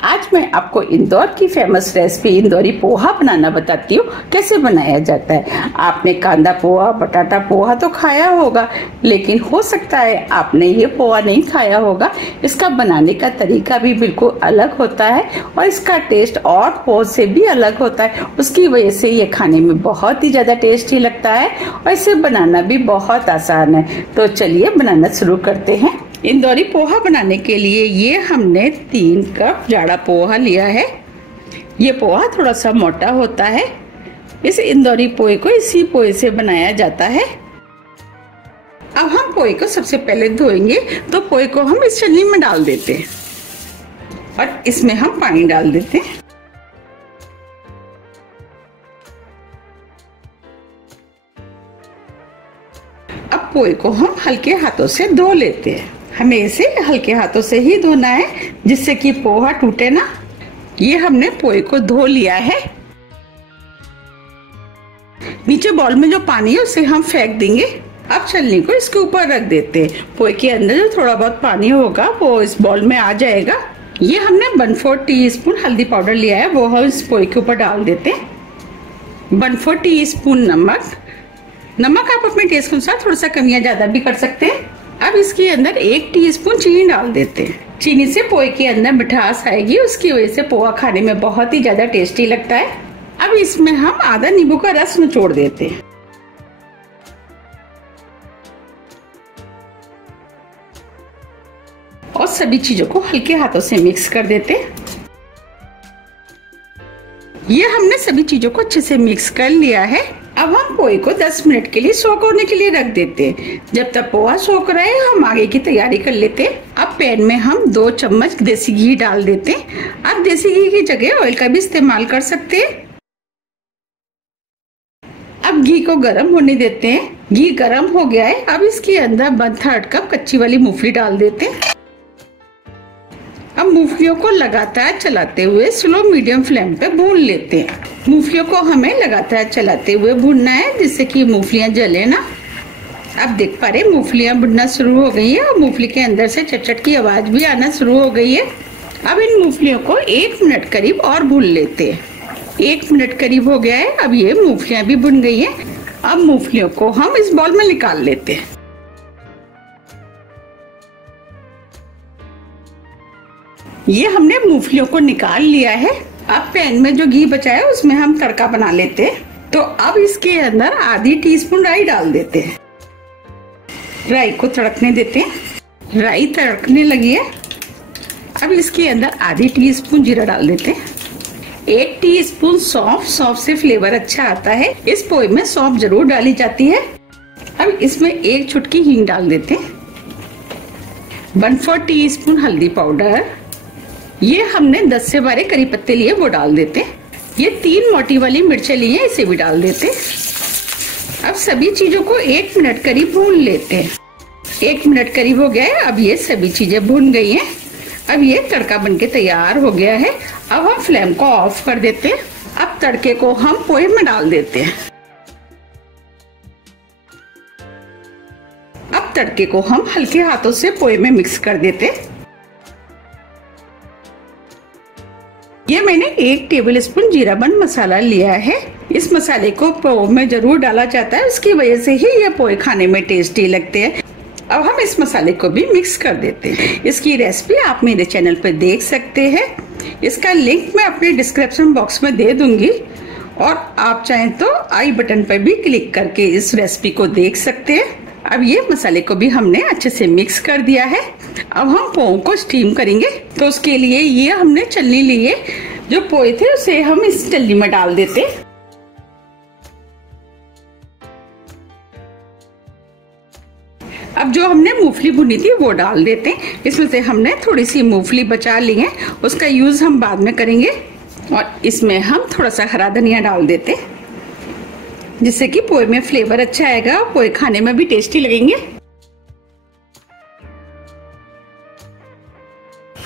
आज मैं आपको इंदौर की फेमस रेसिपी इंदौरी पोहा बनाना बताती हूँ कैसे बनाया जाता है। आपने कांदा पोहा, बटाटा पोहा तो खाया होगा, लेकिन हो सकता है आपने ये पोहा नहीं खाया होगा। इसका बनाने का तरीका भी बिल्कुल अलग होता है और इसका टेस्ट और पोहा से भी अलग होता है। उसकी वजह से ये खाने में बहुत ही ज्यादा टेस्टी लगता है और इसे बनाना भी बहुत आसान है। तो चलिए बनाना शुरू करते हैं। इंदौरी पोहा बनाने के लिए ये हमने 3 कप जाड़ा पोहा लिया है। ये पोहा थोड़ा सा मोटा होता है। इस इंदौरी पोहे को इसी पोहे से बनाया जाता है। अब हम पोहे को सबसे पहले धोएंगे, तो पोहे को हम इस छन्नी में डाल देते हैं और इसमें हम पानी डाल देते हैं। अब पोहे को हम हल्के हाथों से धो लेते हैं। हमें इसे हल्के हाथों से ही धोना है जिससे कि पोहा टूटे ना। ये हमने पोहे को धो लिया है। नीचे बाउल में जो पानी है उसे हम फेंक देंगे। अब छलनी को इसके ऊपर रख देते हैं। पोहे के अंदर जो थोड़ा बहुत पानी होगा वो इस बाउल में आ जाएगा। ये हमने 1/4 टीस्पून हल्दी पाउडर लिया है, वो हम इस पोहे के ऊपर डाल देते हैं। 1/4 टीस्पून नमक आप अपने टेस्ट के अनुसार थोड़ा सा कम या ज्यादा भी कर सकते हैं। अब इसके अंदर 1 टीस्पून चीनी डाल देते हैं। चीनी से पोहे के अंदर मिठास आएगी, उसकी वजह से पोहा खाने में बहुत ही ज्यादा टेस्टी लगता है। अब इसमें हम आधा नींबू का रस निचोड़ देते हैं। और सभी चीजों को हल्के हाथों से मिक्स कर देते हैं। ये हमने सभी चीजों को अच्छे से मिक्स कर लिया है। अब हम पोहे को 10 मिनट के लिए सोक होने के लिए रख देते हैं। जब तक पोहा सोक रहे हम आगे की तैयारी कर लेते हैं। अब पैन में हम 2 चम्मच देसी घी डाल देते हैं। आप देसी घी की जगह ऑयल का भी इस्तेमाल कर सकते हैं। अब घी को गर्म होने देते हैं। घी गर्म हो गया है। अब इसके अंदर 1/3 कप कच्ची वाली मूंगफली डाल देते हैं। अब मूंगफलियों को लगातार चलाते हुए स्लो मीडियम फ्लेम पे भून लेते हैं। मूंगफलियों को हमें लगातार चलाते हुए भूनना है जिससे कि मूंगफलियां जले ना। अब देख पा रहे मूंगफलियां भुनना शुरू हो गई है और मूंगफली के अंदर से चटचट की आवाज भी आना शुरू हो गई है। अब इन मूंगफलियों को 1 मिनट करीब और भून लेते हैं। 1 मिनट करीब हो गया है। अब ये मूंगफलियां भी भुन गई है। अब मूंगफलियों को हम इस बाउल में निकाल लेते हैं। ये हमने मूंगफलियों को निकाल लिया है। अब पैन में जो घी बचा है उसमें हम तड़का बना लेते हैं। तो अब इसके अंदर आधी टीस्पून राई डाल देते हैं। राई को तड़कने देते हैं। राई तड़कने लगी है। अब इसके अंदर आधी टीस्पून जीरा डाल देते हैं। 1 टीस्पून सौंफ से फ्लेवर अच्छा आता है। इस पोहे में सौंफ जरूर डाली जाती है। अब इसमें 1 चुटकी हींग डाल देते हैं। 1/4 टीस्पून हल्दी पाउडर। ये हमने 10 से 12 करी पत्ते लिए, वो डाल देते हैं। ये 3 मोटी वाली मिर्चें ली हैं, इसे भी डाल देते हैं। अब सभी चीजों को 1 मिनट करीब भून लेते हैं। 1 मिनट करीब हो गया है। अब ये सभी चीजें भून गई हैं। अब ये तड़का बनके तैयार हो गया है। अब हम फ्लेम को ऑफ कर देते हैं। अब तड़के को हम पोहे में डाल देते हैं। अब तड़के को हम हल्के हाथों से पोहे में मिक्स कर देते हैं। ये मैंने 1 टेबलस्पून जीराबंद मसाला लिया है। इस मसाले को पोहे में जरूर डाला जाता है, उसकी वजह से ही ये पोहे खाने में टेस्टी लगते हैं। अब हम इस मसाले को भी मिक्स कर देते हैं। इसकी रेसिपी आप मेरे चैनल पर देख सकते हैं। इसका लिंक मैं अपने डिस्क्रिप्शन बॉक्स में दे दूंगी और आप चाहें तो आई बटन पर भी क्लिक करके इस रेसिपी को देख सकते हैं। अब ये मसाले को भी हमने अच्छे से मिक्स कर दिया है। अब हम पोहे को स्टीम करेंगे, तो उसके लिए ये हमने छलनी ली है। जो पोहे थे उसे हम इस छलनी में डाल देते। अब जो हमने मूंगफली भुनी थी वो डाल देते हैं। इसमें से हमने थोड़ी सी मूंगफली बचा ली है, उसका यूज हम बाद में करेंगे। और इसमें हम थोड़ा सा हरा धनिया डाल देते हैं जिससे कि पोहे में फ्लेवर अच्छा आएगा, पोहे खाने में भी टेस्टी लगेंगे।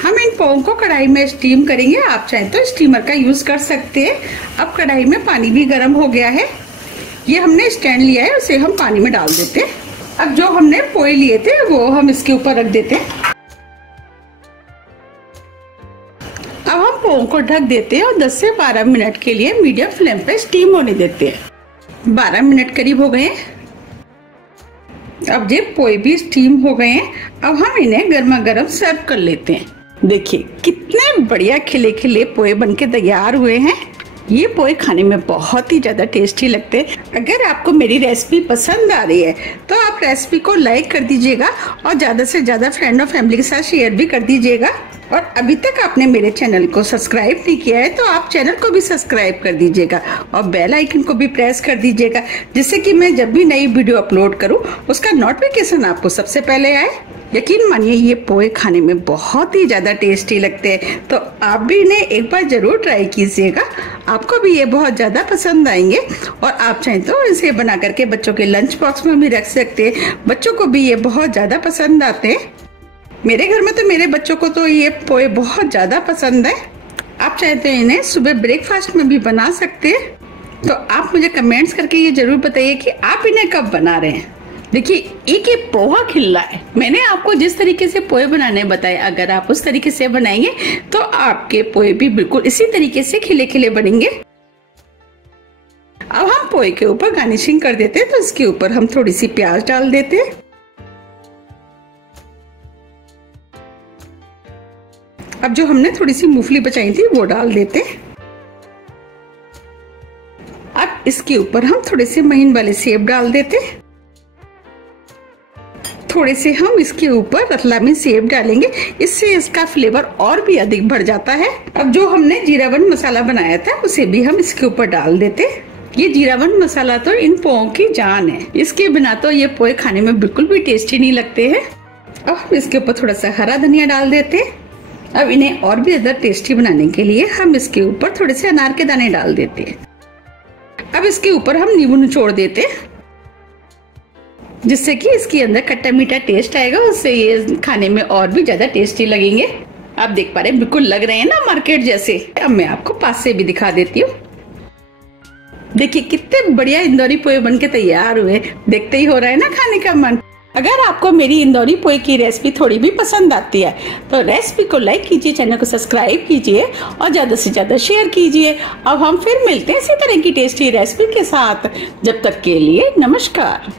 हम इन पोहे को कढ़ाई में स्टीम करेंगे। आप चाहें तो स्टीमर का यूज कर सकते हैं। अब कढ़ाई में पानी भी गर्म हो गया है। ये हमने स्टैंड लिया है, उसे हम पानी में डाल देते हैं। अब जो हमने पोहे लिए थे वो हम इसके ऊपर रख देते हैं। अब हम पोहा को ढक देते हैं और 10 से 12 मिनट के लिए मीडियम फ्लेम पे स्टीम होने देते हैं। 12 मिनट करीब हो गए हैं। अब ये पोहे भी स्टीम हो गए हैं। अब हम इन्हें गर्मा गर्म सर्व कर लेते हैं। देखिए कितने बढ़िया खिले खिले पोहे बनके तैयार हुए हैं। ये पोहे खाने में बहुत ही ज्यादा टेस्टी लगते हैं। अगर आपको मेरी रेसिपी पसंद आ रही है तो आप रेसिपी को लाइक कर दीजिएगा और ज्यादा से ज्यादा फ्रेंड और फैमिली के साथ शेयर भी कर दीजिएगा। और अभी तक आपने मेरे चैनल को सब्सक्राइब नहीं किया है तो आप चैनल को भी सब्सक्राइब कर दीजिएगा और बेल आइकन को भी प्रेस कर दीजिएगा, जिससे कि मैं जब भी नई वीडियो अपलोड करूं उसका नोटिफिकेशन आपको सबसे पहले आए। यकीन मानिए ये पोहे खाने में बहुत ही ज्यादा टेस्टी लगते हैं, तो आप भी इन्हें एक बार जरूर ट्राई कीजिएगा। आपको भी ये बहुत ज्यादा पसंद आएंगे और आप चाहें तो इसे बना करके बच्चों के लंच बॉक्स में भी रख सकते हैं। बच्चों को भी ये बहुत ज्यादा पसंद आते हैं। मेरे घर में तो मेरे बच्चों को तो ये पोहे बहुत ज्यादा पसंद है। आप चाहे तो इन्हें सुबह ब्रेकफास्ट में भी बना सकते हैं। तो आप मुझे कमेंट्स करके ये जरूर बताइए कि आप इन्हें कब बना रहे हैं। देखिए एक ये पोहा खिल रहा है। मैंने आपको जिस तरीके से पोहे बनाने बताए, अगर आप उस तरीके से बनाएंगे तो आपके पोहे भी बिल्कुल इसी तरीके से खिले खिले बनेंगे। अब हम पोहे के ऊपर गार्निशिंग कर देते हैं। तो इसके ऊपर हम थोड़ी सी प्याज डाल देते हैं। अब जो हमने थोड़ी सी मूंगफली बचाई थी वो डाल देते हैं। अब इसके ऊपर हम थोड़े से महीन वाले सेब डाल देते हैं। थोड़े से हम इसके ऊपर रतलामी सेब डालेंगे, इससे इसका फ्लेवर और भी अधिक बढ़ जाता है। अब जो हमने जीरावन मसाला बनाया था उसे भी हम इसके ऊपर डाल देते हैं। ये जीरावन मसाला तो इन पोहों की जान है। इसके बिना तो ये पोहे खाने में बिल्कुल भी टेस्टी नहीं लगते हैं। अब हम इसके ऊपर थोड़ा सा हरा धनिया डाल देते हैं। अब इन्हें और भी ज्यादा टेस्टी बनाने के लिए हम इसके ऊपर थोड़े से अनार के दाने डाल देते हैं। अब इसके ऊपर हम नींबू निचोड़ देते हैं, जिससे कि इसके अंदर खट्टा मीठा टेस्ट आएगा। उससे ये खाने में और भी ज्यादा टेस्टी लगेंगे। आप देख पा रहे हैं बिल्कुल लग रहे हैं ना मार्केट जैसे। अब मैं आपको पास से भी दिखा देती हूँ। देखिए कितने बढ़िया इंदौरी पोहे बनके तैयार हुए। देखते ही हो रहा है ना खाने का मन। अगर आपको मेरी इंदौरी पोहे की रेसिपी थोड़ी भी पसंद आती है तो रेसिपी को लाइक कीजिए, चैनल को सब्सक्राइब कीजिए और ज्यादा से ज्यादा शेयर कीजिए। अब हम फिर मिलते हैं इसी तरह की टेस्टी रेसिपी के साथ। जब तक के लिए नमस्कार।